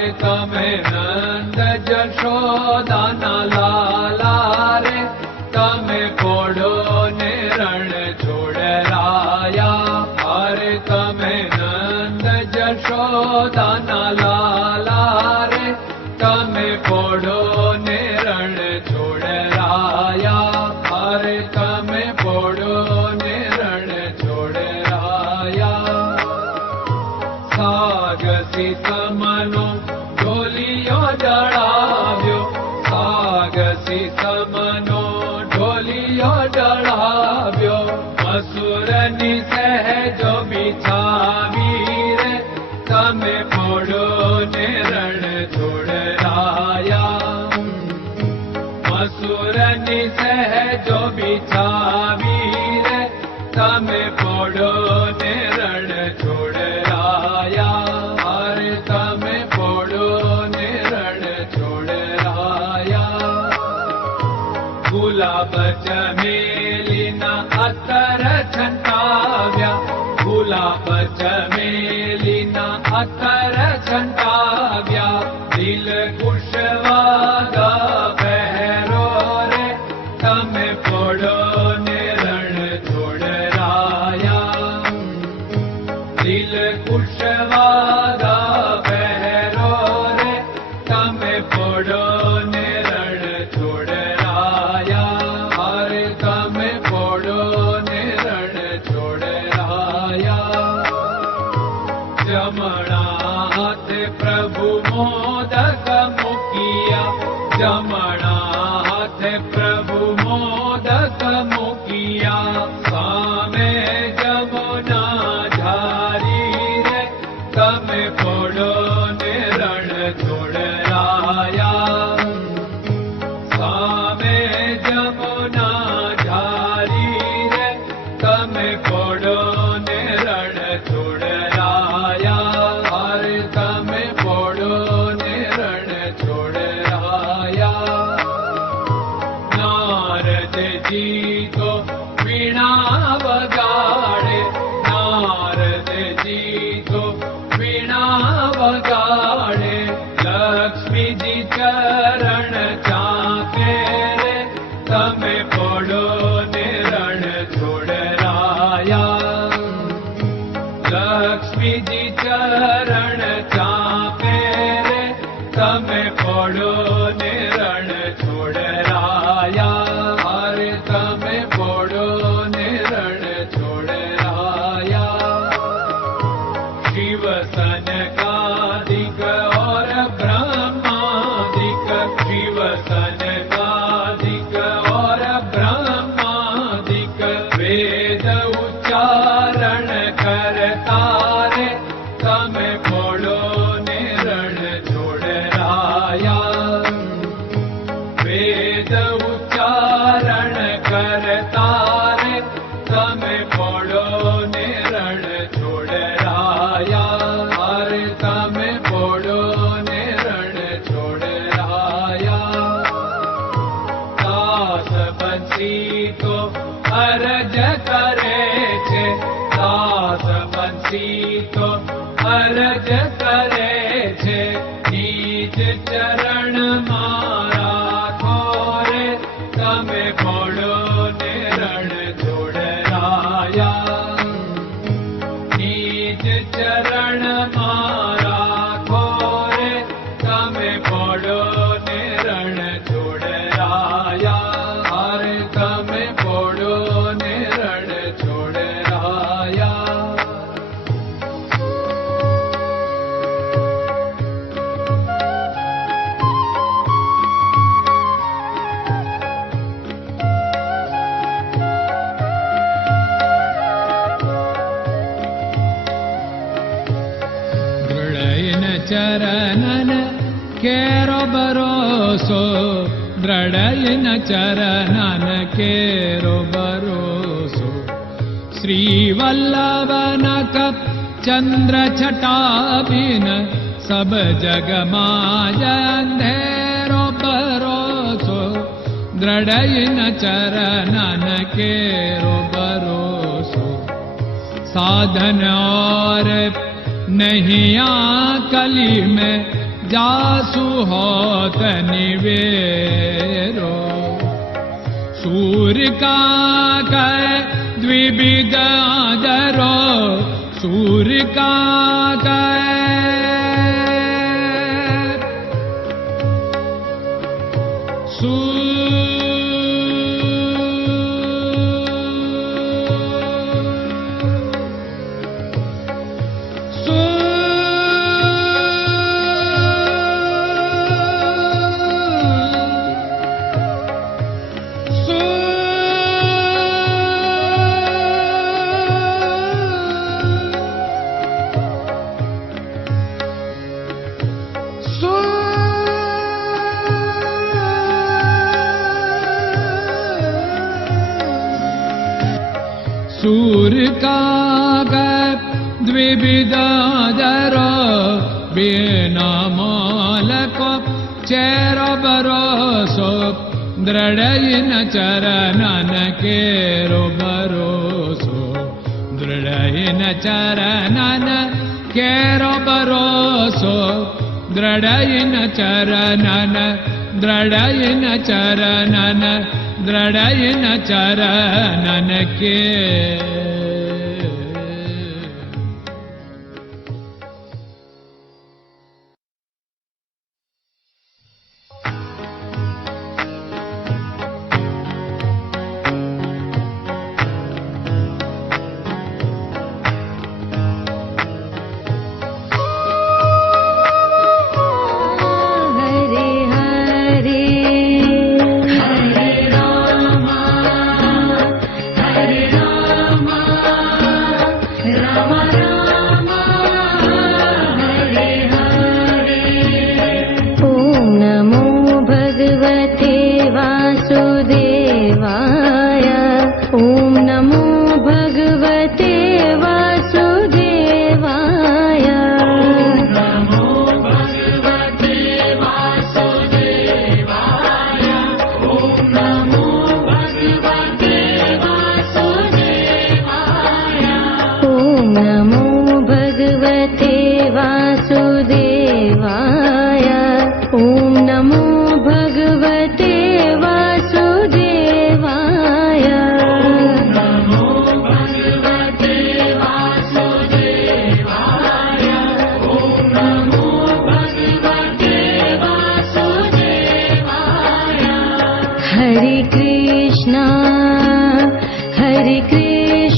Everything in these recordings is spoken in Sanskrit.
તમે નંદ જશોદાના લાલા રે, તમે પોડો ને રણ છોડરાયા અરે તમે નંદ જશોદાના લાલા રે, તમે પોડો ને हाथी समनो ढोलियो डढ़ाव्यो, असुरनि सहजो बिछावीर, तमे पोड़ो ने रण छोड़ाया असुरनि सहजो बिछावीर, तमे पोड़ो ने गुलाब चमेलिना अतर झन्ताव्या गुलाब चमेलिना अतर छन्ताव्या दिल कुशवागा पहरो रे तमे पढ़ो ચરણ ચાપે તમે પડો ને તો અરજ કરે છે દાસ बरोसो द्रडय चरणन केरो बरोसो श्रीवल्लभन वल्लभ चन्द्रटाबिन सब जगमायन्धेरो बरोसो द्रडय चरणन केरो बरोसो साधन और नहीं आ कली में जासु सुहत निवे सूर्यका द्विविगर सूर्यका विकाक द्विविदादर बीनामालक चेर बरोसो दृढयिन चरणन केरो बरोसो दृढयिन चरणन केरो बरोसो दृढयिन चरणन दृढयिन दृढयिन चरणन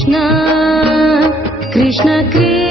कृष्णा कृष्ण कृष्ण